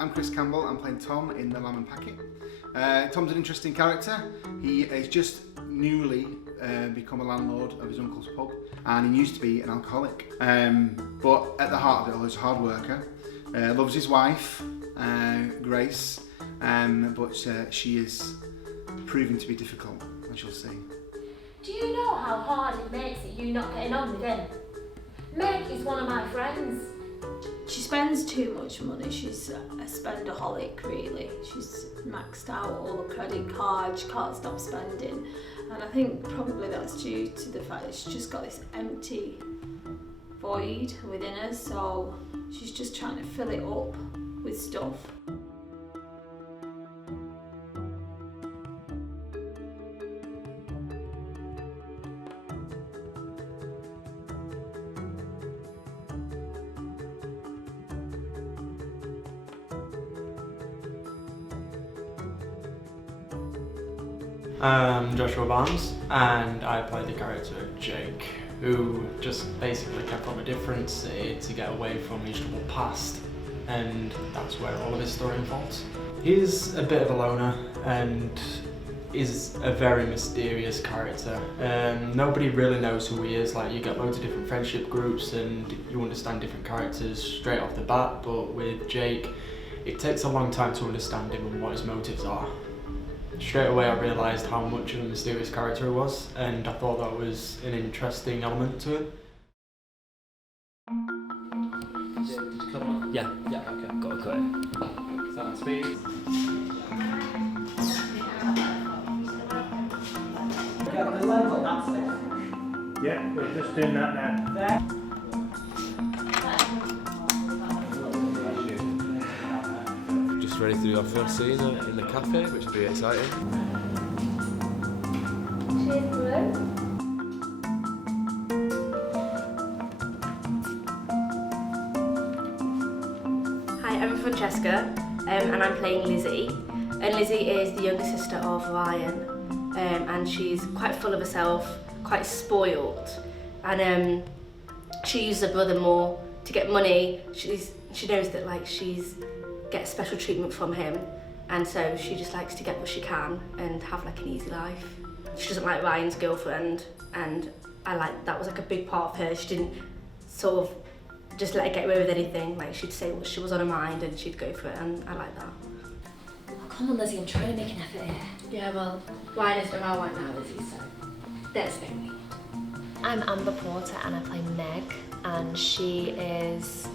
I'm Chris Campbell. I'm playing Tom in The Lamb and Packet. Tom's an interesting character. He has just newly become a landlord of his uncle's pub, and he used to be an alcoholic. But at the heart of it all, he's a hard worker. Loves his wife, Grace, but she is proving to be difficult, as you'll see. Do you know how hard it makes it you not getting on with him? Meg is one of my friends. She spends too much money. She's a spendaholic, really. She's maxed out all the credit cards, she can't stop spending. And I think probably that's due to the fact that she's just got this empty void within her, so she's just trying to fill it up with stuff. I'm Joshua Barnes, and I play the character Jake, who just basically came from a different city to get away from his troubled past, and that's where all of his story unfolds. He's a bit of a loner and is a very mysterious character. Nobody really knows who he is. Like, you get loads of different friendship groups and you understand different characters straight off the bat, but with Jake it takes a long time to understand him and what his motives are. Straight away I realised how much of a mysterious character he was, and I thought that was an interesting element to it. Yeah, okay, got to cut it. Sound speed. Got the lens on that side. Yeah, we're just doing that now. There. Just ready to do our first scene in the cafe, which will be exciting. Cheers, Blue. Hi, I'm Francesca, and I'm playing Lizzie. And Lizzie is the younger sister of Ryan, and she's quite full of herself, quite spoilt, and she uses her brother more to get money. She knows that she's gets special treatment from him, and so she just likes to get what she can and have an easy life. She doesn't like Ryan's girlfriend, and that was a big part of her. She didn't sort of just let her get away with anything. She'd say what she was on her mind and she'd go for it, and I like that. Oh, come on, Lizzie, I'm trying to make an effort here. Yeah, well, Ryan isn't around right now, is he? So there's no need. I'm Amber Porter and I play Meg, and she is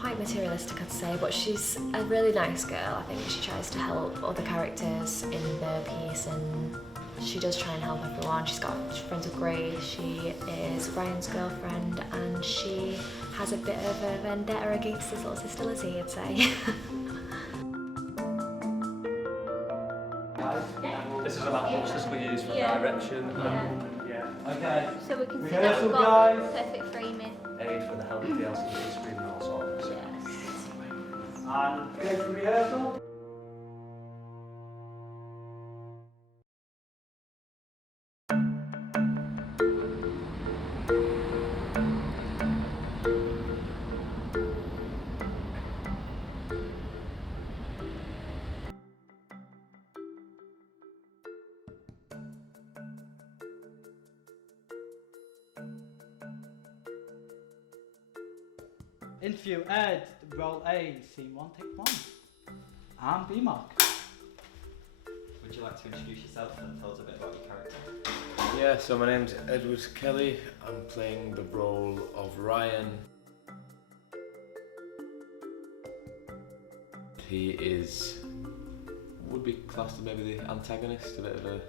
quite materialistic, I'd say, but she's a really nice girl. I think she tries to help other characters in the piece, and she does try and help everyone. She's friends with Grace, she is Ryan's girlfriend, and she has a bit of a vendetta against his little sister Lizzie, I'd say. This is a map box, this we use for direction. Okay. So we can see that Rehearsal, we've got guys. perfect framing. Aid for the help of the LCD screen and all sorts. Yes. And go for rehearsal. Interview Ed, role A, scene 1, take 1. And B Mark. Would you like to introduce yourself and tell us a bit about your character? Yeah, so my name's Edward Kelly. I'm playing the role of Ryan. He would be classed as maybe the antagonist, a bit of a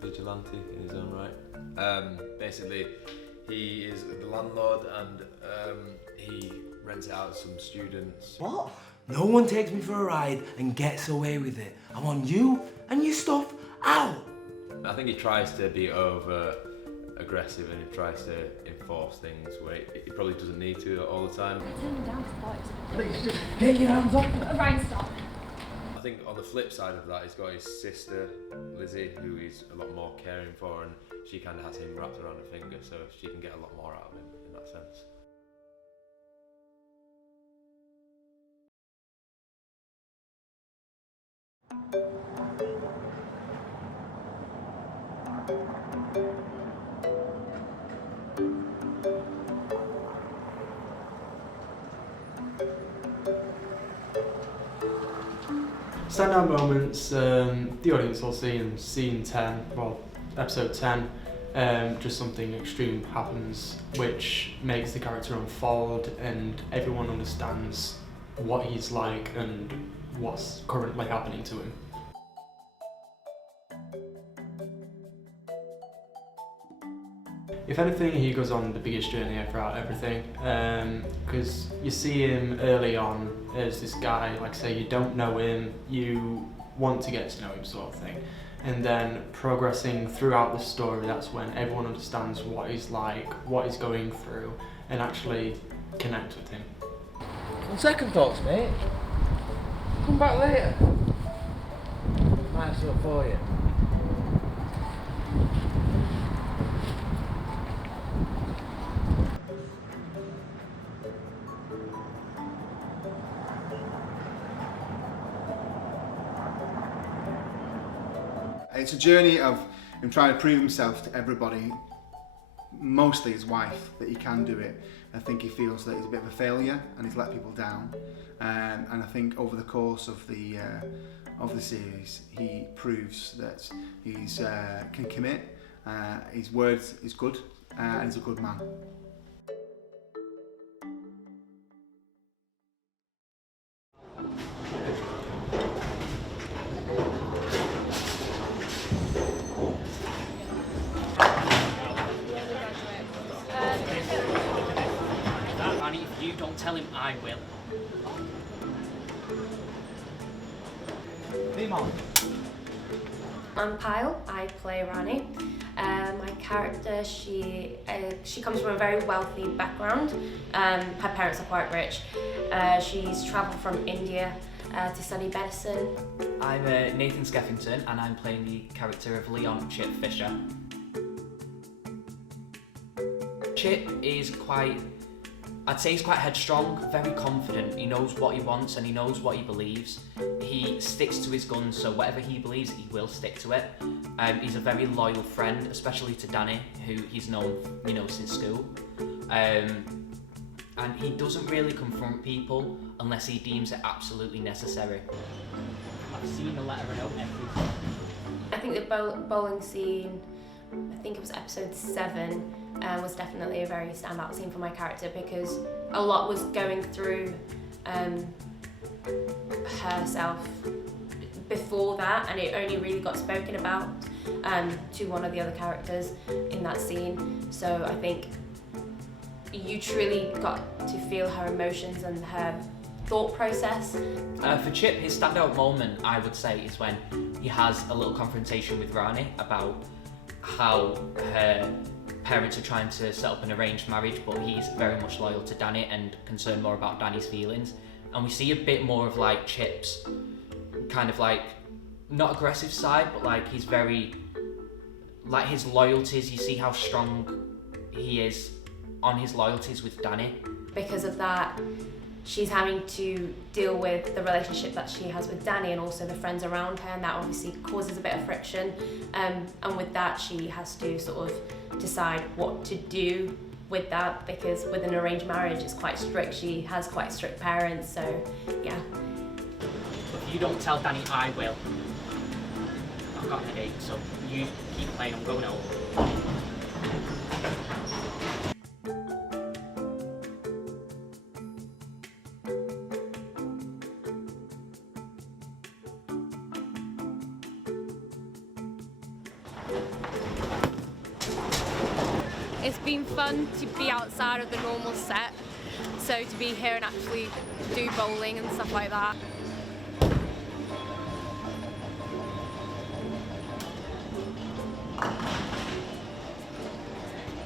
vigilante in his own right. Basically, he is the landlord and he rents it out to some students. What? No one takes me for a ride and gets away with it. I want you and your stuff out. I think he tries to be over aggressive and he tries to enforce things where he probably doesn't need to all the time. Turn him down to thought. Please just get your hands up. Ryan, stop. I think on the flip side of that, he's got his sister Lizzie, who he's a lot more caring for, and she kind of has him wrapped around her finger, so she can get a lot more out of him in that sense. Standout moments, the audience will see in scene 10, well, episode 10, just something extreme happens which makes the character unfold and everyone understands what he's like and what's currently happening to him. If anything, he goes on the biggest journey throughout everything, because you see him early on as this guy, like say you don't know him, you want to get to know him sort of thing. And then progressing throughout the story, that's when everyone understands what he's like, what he's going through, and actually connect with him. On second thoughts, mate, come back later. Might have something for you. It's a journey of him trying to prove himself to everybody, mostly his wife, that he can do it. I think he feels that he's a bit of a failure and he's let people down. And I think over the course of the series, he proves that he's can commit. His word is good, and he's a good man. If you don't tell him, I will. I'm Pyle, I play Rani. My character, she comes from a very wealthy background. Her parents are quite rich. She's travelled from India to study medicine. I'm Nathan Skeffington and I'm playing the character of Leon Chip Fisher. Chip is I'd say he's quite headstrong, very confident. He knows what he wants and he knows what he believes. He sticks to his guns, so whatever he believes, he will stick to it. He's a very loyal friend, especially to Danny, who he's known, since school. And he doesn't really confront people unless he deems it absolutely necessary. I've seen the letter and everything. I think the bowling scene, I think it was episode 7, was definitely a very standout scene for my character because a lot was going through herself before that, and it only really got spoken about to one of the other characters in that scene. So I think you truly got to feel her emotions and her thought process. For Chip, his standout moment, I would say, is when he has a little confrontation with Rani about how her parents are trying to set up an arranged marriage, but he's very much loyal to Danny and concerned more about Danny's feelings. And we see a bit more of like Chip's kind of like, not aggressive side, but like he's very, like his loyalties, you see how strong he is on his loyalties with Danny. Because of that, she's having to deal with the relationship that she has with Danny and also the friends around her, and that obviously causes a bit of friction. And with that, she has to sort of decide what to do with that, because with an arranged marriage, it's quite strict. She has quite strict parents, so yeah. If you don't tell Danny, I will. I've got a headache, so you keep playing, I'm going home. It's been fun to be outside of the normal set, so to be here and actually do bowling and stuff like that.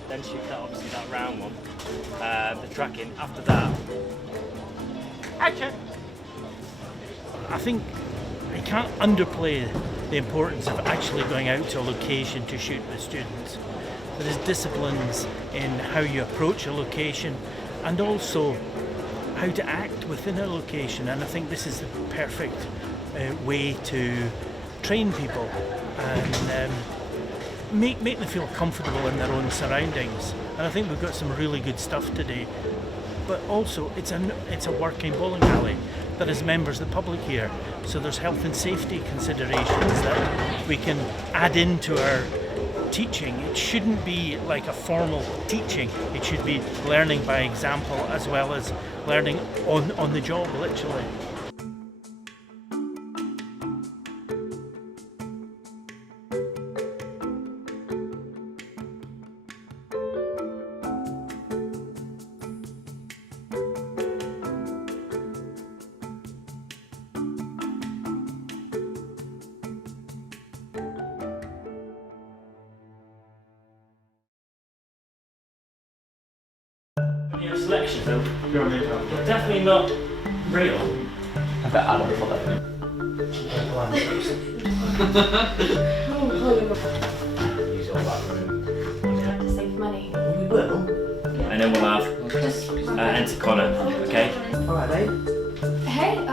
Then shoot that, obviously that round one, the tracking. After that, action! I think I can't underplay the importance of actually going out to a location to shoot with students. There is disciplines in how you approach a location and also how to act within a location, and I think this is the perfect way to train people and make them feel comfortable in their own surroundings. And I think we've got some really good stuff today. But also, it's a working bowling alley. There is members of the public here, so there's health and safety considerations that we can add into our teaching. It shouldn't be like a formal teaching. It should be learning by example as well as learning on the job, literally. Selection though, but definitely not real. I bet I don't follow them. Use all that room. We have to save money. We will. And then we'll have enter Connor, okay? Alright, mate. Hey, I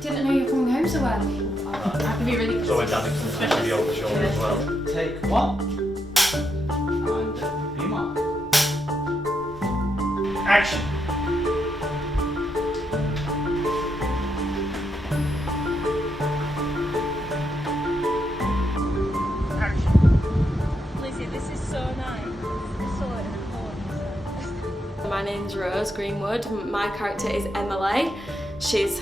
didn't know you were coming home so early. I have to be really. It's always having some especially over the shoulder as well. Take one. And be marked. Action! Lizzie, this is so nice. This is so important. My name's Rose Greenwood. My character is Emily. She's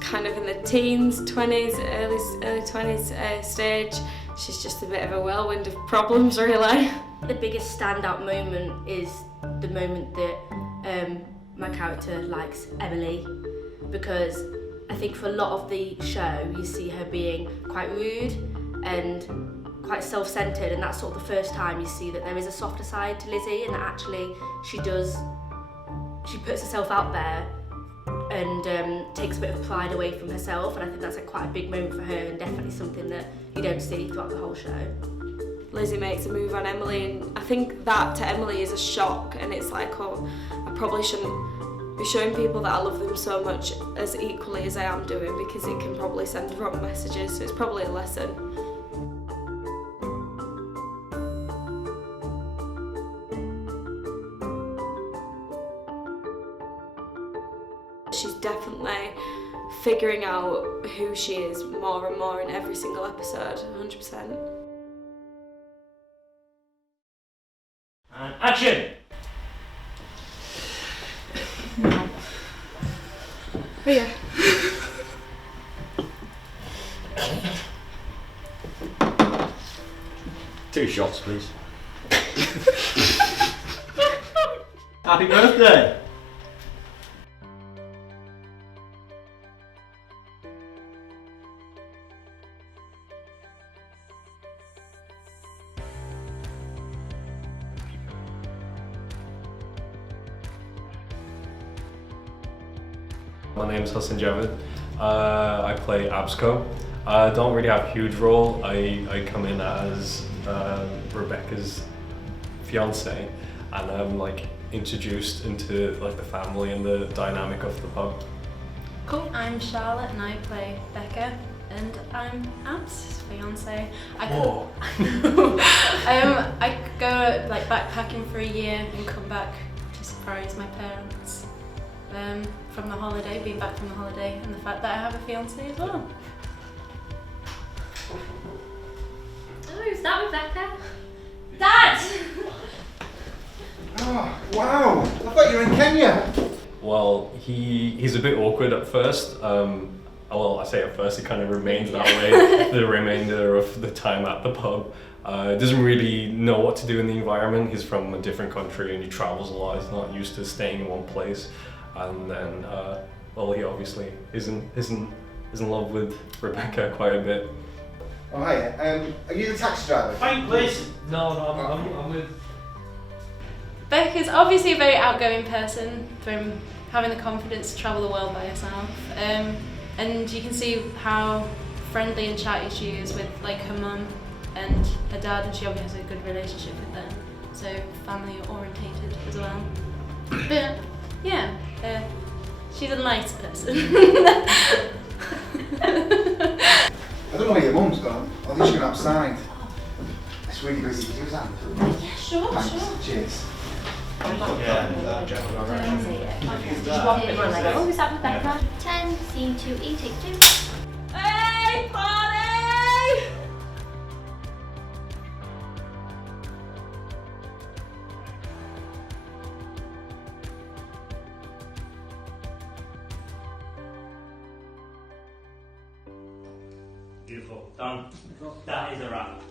kind of in the teens, 20s, early 20s stage. She's just a bit of a whirlwind of problems, really. The biggest standout moment is the moment that my character likes Emily, because I think for a lot of the show you see her being quite rude and quite self-centered, and that's sort of the first time you see that there is a softer side to Lizzie, and that actually she puts herself out there and takes a bit of pride away from herself, and I think that's quite a big moment for her and definitely something that you don't see throughout the whole show. Lizzie makes a move on Emily, and I think that to Emily is a shock, and it's like, oh, I probably shouldn't be showing people that I love them so much as equally as I am doing, because it can probably send wrong messages, so it's probably a lesson. She's definitely figuring out who she is more and more in every single episode, 100%. And action! Oh yeah. 2 shots, please. Happy birthday! My name's Hassan Javed. I play Absco. I don't really have a huge role. I come in as Rebecca's fiance, and I'm like introduced into like the family and the dynamic of the pub. Cool. I'm Charlotte and I play Becca, and I'm Ab's fiance. I go like backpacking for a year and come back to surprise my parents. From the holiday, being back from the holiday, and the fact that I have a fiance as well. Oh, is that Rebecca? Dad! Oh, wow! I thought you were in Kenya! Well, he's a bit awkward at first. Well, I say at first, he kind of remains that way the remainder of the time at the pub. Doesn't really know what to do in the environment. He's from a different country and he travels a lot. He's not used to staying in one place. And then, well, he obviously is in love with Rebecca quite a bit. Oh, hiya. Are you the taxi driver? Fine, please. No, I'm with... Becca's obviously a very outgoing person from having the confidence to travel the world by herself. And you can see how friendly and chatty she is with like her mum and her dad, and she obviously has a good relationship with them. So family orientated as well. But yeah, she's a nice person. outside. It's really busy. Do you that? Yeah, sure, Thanks. sure. Cheers. Oh, is that Rebecca? 10, scene 2E, take 2. Hey, party! Beautiful. Done. That is a wrap.